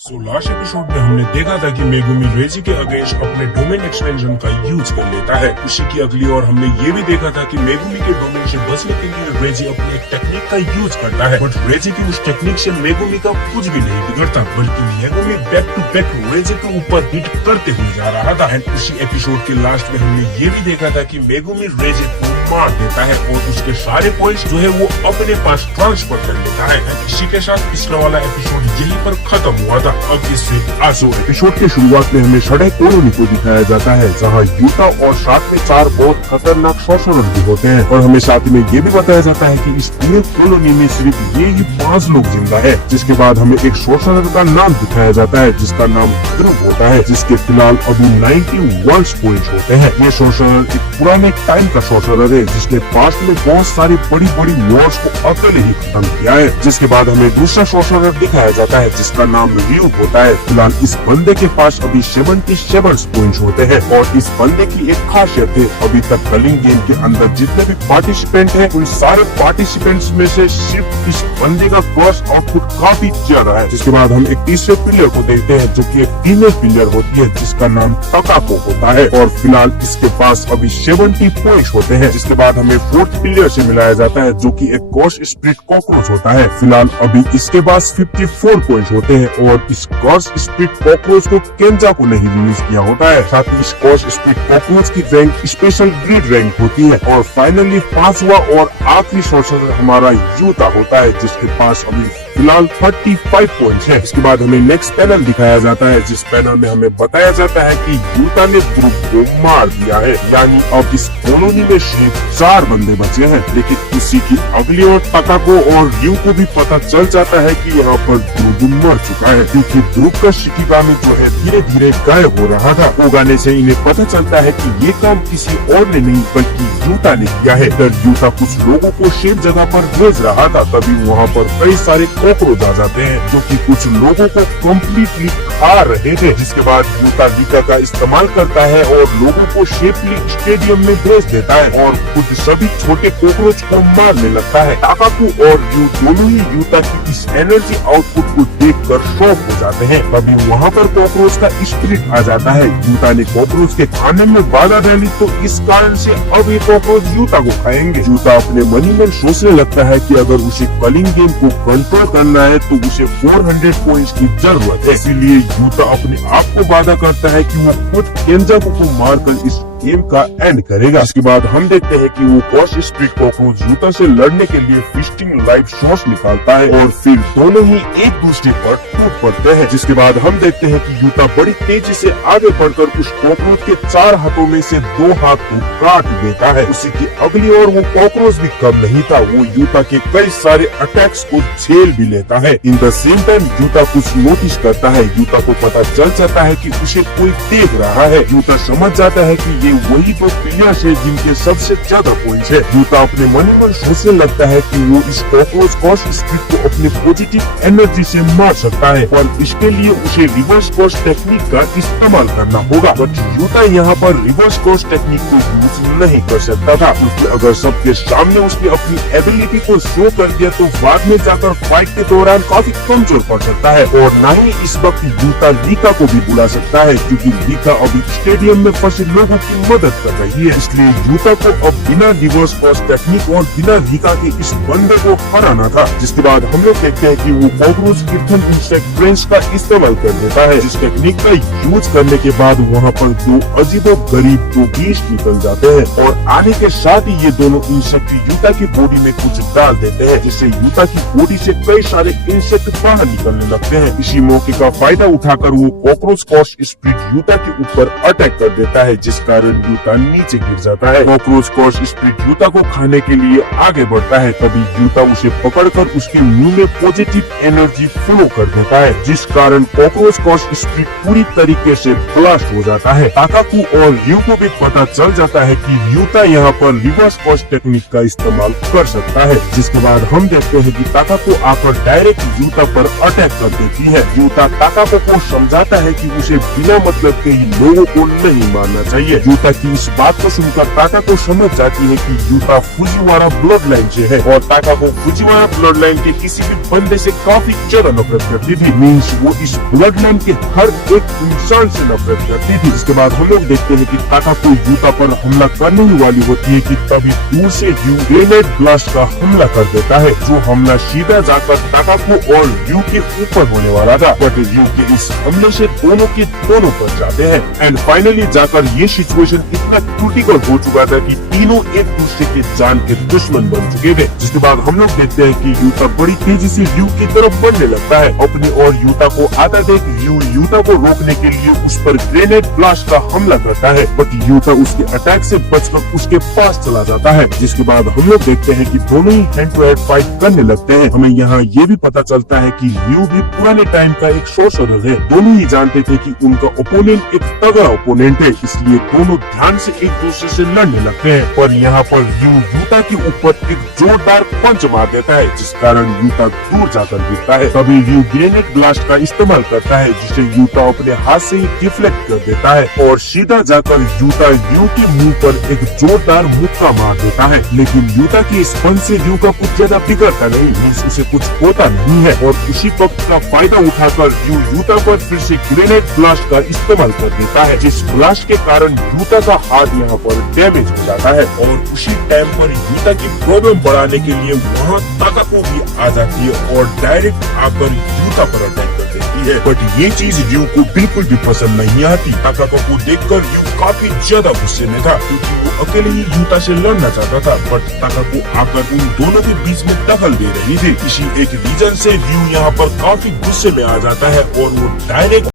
Last episode में हमने देखा था कि मेगुमी रेजी के अगेंस्ट अपने डोमेन एक्सटेंशन का यूज कर लेता है। उसी की अगली ओर हमने ये भी देखा था कि मेगुमी के डोमेन से बचने के लिए रेजी अपनी एक टेक्निक का यूज करता है, बट रेजी की उस टेक्निक से मेगुमी का कुछ भी नहीं बिगड़ता, बल्कि मेगुमी बैक टू बैक रेजी के ऊपर हिट करते हुए जा रहा था। एंड उसी एपिसोड के लास्ट में हमने ये भी देखा था कि मेगुमी रेजी को मार देता है और उसके सारे पॉइंट्स जो है वो अपने पास ट्रांसफर कर लेता है। इसी के साथ पिछला वाला एपिसोड यहीं पर खत्म हुआ था। अब इससे आसो एपिसोड के शुरुआत में हमें सड़क कॉलोनी को दिखाया जाता है, जहां यूटा और साथ में 4 बहुत खतरनाक सॉर्सरर भी होते हैं। और हमें साथ में ये भी बताया जाता है कि इस पूरे कॉलोनी में सिर्फ ये ही 5 लोग जिंदा है। जिसके बाद हमें एक सॉर्सरर का नाम दिखाया जाता है जिसका नाम ध्रुव होता है, जिसके फिलहाल अभी 91 पॉइंट्स होते हैं। ये सॉर्सरर एक पुराने टाइम का सॉर्सरर है जिसने पास्ट में बहुत सारी बड़ी बड़ी वॉर्स को अकेले ही खत्म किया है। जिसके बाद हमें दूसरा सॉर्सरर दिखाया जाता है जिसका नाम रियू होता है। फिलहाल इस बंदे के पास अभी 77 पॉइंट्स होते हैं और इस बंदे की एक खासियत है, अभी तक कलिंग गेम के अंदर जितने भी पार्टिसिपेंट हैं उन सारे पार्टिसिपेंट्स में से सिर्फ इस बंदे का क्रॉस आउटपुट काफी ज्यादा है। जिसके बाद हम एक तीसरे प्लेयर को देखते हैं जो कि एक फीमेल प्लेयर होती है जिसका नाम तकाको होता है और फिलहाल इसके पास अभी 70 पॉइंट्स होते हैं। जिसके बाद हमें 4th प्लेयर से मिलाया जाता है जो कि एक गॉस्ट स्प्रिट कॉकरोच होता है। फिलहाल अभी इसके पास 54 पॉइंट्स होते हैं और इस गॉस्ट स्प्रिट कॉकरोच को केंजा को नहीं रिलीज किया होता है। साथ ही इस गॉस्ट स्प्रिट कॉकरोच की रैंक स्पेशल ग्रेड रैंक होती है। और फाइनली 5वां और आखिरी सॉर्सरर हमारा यूता होता है जिसके पास अभी फिलहाल 35 पॉइंट्स है। इसके बाद हमें नेक्स्ट पैनल दिखाया जाता है जिस पैनल में हमें बताया जाता है कि यूता ने ध्रुव को मार दिया है, यानी अब इस कॉलोनी में सिर्फ 4 बंदे बचे हैं। लेकिन इसी की अगली ओर तकाको और रियू को भी पता चल जाता है कि यहाँ पर ध्रुव मर चुका है, क्योंकि ध्रुव का शिकिगामी जो है धीरे धीरे गायब हो रहा था। ओगाने से इन्हें पता चलता है कि ये काम किसी और ने नहीं बल्कि यूता ने किया है। तब यूता कुछ लोगों को सेफ जगह पर भेज रहा था, तभी वहाँ पर कई सारे कॉकरोच आ जाते हैं जो कि कुछ लोगों को कम्प्लीटली खा रहे थे। जिसके बाद यूता लीका का इस्तेमाल करता है और लोगों को सेफली स्टेडियम में भेज देता है और खुद सभी छोटे कॉकरोच को मारने लगता है। ताकाकू और यू दोनों ही यूता की इस एनर्जी आउटपुट को देखकर शॉक हो जाते हैं। तभी वहाँ पर कॉकरोच का स्पिरिट आ जाता है। यूता ने कॉकरोच के खाने में बाधा डाली तो इस कारण से अब ये कॉकरोच यूता को खाएंगे। यूता अपने मन ही मन सोचने लगता है कि अगर उसे कलिंग गेम को कंट्रोल करना है तो उसे 400 पॉइंट्स की जरूरत है। इसीलिए यूता अपने आप को वादा करता है कि वो खुद केंजाकू को मारकर इस गेम का एंड करेगा। इसके बाद हम देखते हैं कि वो गॉस्ट स्प्रिट कॉकरोच यूता से लड़ने के लिए फिस्टिंग लाइव शॉट्स निकालता है और फिर दोनों ही एक दूसरे पर टूट पड़ते हैं। जिसके बाद हम देखते हैं कि यूता बड़ी तेजी से आगे बढ़कर उस कॉकरोच के 4 हाथों में से 2 हाथ को काट देता है। उसी की अगली ओर वो कॉकरोच भी कम नहीं था, वो यूता के कई सारे अटैक्स को झेल भी लेता है। In the same time Utah कुछ नोटिस करता है। यूता को पता चल जाता है कि उसे कोई देख रहा है। यूता समझ जाता है कि वही 2 प्लेयर्स है जिनके सबसे ज्यादा पॉइंट्स है। यूता अपने मन ही मन सोचने लगता है कि वो इस कॉकरोच गॉस्ट स्प्रिट को अपने पॉजिटिव एनर्जी से मार सकता है और इसके लिए उसे रिवर्स गॉस्ट टेक्निक का इस्तेमाल करना होगा। बट यूता यहाँ पर रिवर्स गॉस्ट टेक्निक को यूज नहीं कर सकता था, क्योंकि अगर सबके सामने उसने अपनी एबिलिटी को शो कर दिया तो बाद में जाकर फाइट के दौरान काफी कमजोर पड़ सकता है। और न ही इस वक्त यूता लीका को भी बुला सकता है, क्योंकि लीका अभी स्टेडियम में फंसे लोगों की मदद कर रही है। इसलिए यूता को अब बिना रिवर्स गॉस्ट टेक्निक और बिना लीका के इस बंदे को हराना था। जिसके बाद हम लोग देखते हैं कि वो कॉकरोच इर्थन इंसेक्ट ट्रेंच का इस्तेमाल कर देता है। जिस टेक्निक का यूज करने के बाद वहाँ पर 2 अजीबोगरीब बीस्ट निकल जाते हैं और आने के साथ ही ये दोनों इंसेक्ट यूता की बॉडी में कुछ डाल देते हैं, जिससे यूता की बॉडी से कई सारे इंसेक्ट बाहर निकलने लगते हैं। इसी मौके का फायदा उठाकर वो कॉकरोच गॉस्ट स्प्रिट यूता के ऊपर अटैक कर देता है, जिस कारण यूता नीचे गिर जाता है। कॉकरोच गॉस्ट स्प्रिट यूता को खाने के लिए आगे बढ़ता है, तभी यूता उसे पकड़कर उसके मुंह में पॉजिटिव एनर्जी फ्लो कर देता है, जिस कारण कॉकरोच गॉस्ट स्प्रिट पूरी तरीके से ब्लास्ट हो जाता है। ताकाकू और रियू को भी पता चल जाता है कि यूता यहाँ पर रिवर्स गॉस्ट टेक्निक का इस्तेमाल कर सकता है। जिसके बाद हम देखते हैं कि ताकाकू आकर डायरेक्ट यूता पर अटैक कर देती है। यूता ताकाकू को समझाता है कि उसे बिना मतलब के ही लोगों को नहीं मारना चाहिए। यूता की इस बात को सुनकर ताका को समझ जाती है कि यूता फुजिवारा ब्लड लाइन से है और ताका को फुजिवारा ब्लड लाइन के किसी भी बंदे से काफी ज्यादा नफरत करती थी। मीन्स वो इस ब्लड लाइन के हर एक इंसान से नफरत करती थी। इसके बाद हम लोग देखते हैं कि ताका को यूता पर हमला करने ही वाली होती है कि तभी दूर से यू ग्रेनेड ब्लास्ट का हमला कर देता है, जो हमला सीधा जाकर ताका को और यू के ऊपर होने वाला था। बट यू के इस हमले से दोनों के दोनों बच जाते हैं एंड फाइनली जाकर ये सिचुएशन इतना क्रिटिकल हो चुका था कि तीनों एक दूसरे के जान के दुश्मन बन चुके थे। जिसके बाद हम लोग देखते हैं कि यूता बड़ी तेजी से यू की तरफ बढ़ने लगता है। अपनी और यूता को आता देख यू यूता को रोकने के लिए उस पर ग्रेनेड ब्लास्ट का हमला करता है, बट यूता उसके अटैक से बचकर उसके पास चला जाता है। जिसके बाद हम लोग देखते हैं कि दोनों ही हैंड टू हैंड फाइट करने लगते हैं। हमें यहाँ ये भी पता चलता है कि यू भी पुराने टाइम का एक सोर्सरर है। दोनों ही जानते थे कि उनका ओपोनेंट एक तगड़ा ओपोनेंट है, इसलिए दोनों ध्यान से एक दूसरे से लड़ने लगते हैं। पर यहाँ पर यू यूता के ऊपर एक जोरदार पंच मार देता है, जिस कारण यूता दूर जाकर गिरता है। तभी यू ग्रेनेड ब्लास्ट का इस्तेमाल करता है, जिसे यूता अपने हाथ से ही डिफ्लेक्ट कर देता है और सीधा जाकर यूता यू के मुंह पर एक जोरदार मुक्का मार देता है। लेकिन यूता के इस पंच से यू का कुछ ज्यादा बिगड़ता नहीं, मींस उसे कुछ होता नहीं है और उसी वक्त का फायदा उठाकर यू यूता पर फिर से ग्रेनेड ब्लास्ट का इस्तेमाल कर देता है, जिस ब्लास्ट के कारण यूता का हाथ यहाँ पर डैमेज हो जाता है। और उसी टाइम पर यूता की प्रॉब्लम बढ़ाने के लिए वहाँ ताका को भी आ जाती है और डायरेक्ट आकर यूता पर अटैक कर देती है। बट ये चीज यू को बिल्कुल भी पसंद नहीं आती। ताका को देखकर यू काफी ज्यादा गुस्से में था, क्योंकि वो अकेले ही यूता से लड़ना चाहता था, बट ताका को आकर उन दोनों के बीच में दखल दे रही थी। इसी एक रीजन से यू यहाँ पर काफी गुस्से में आ जाता है और वो डायरेक्ट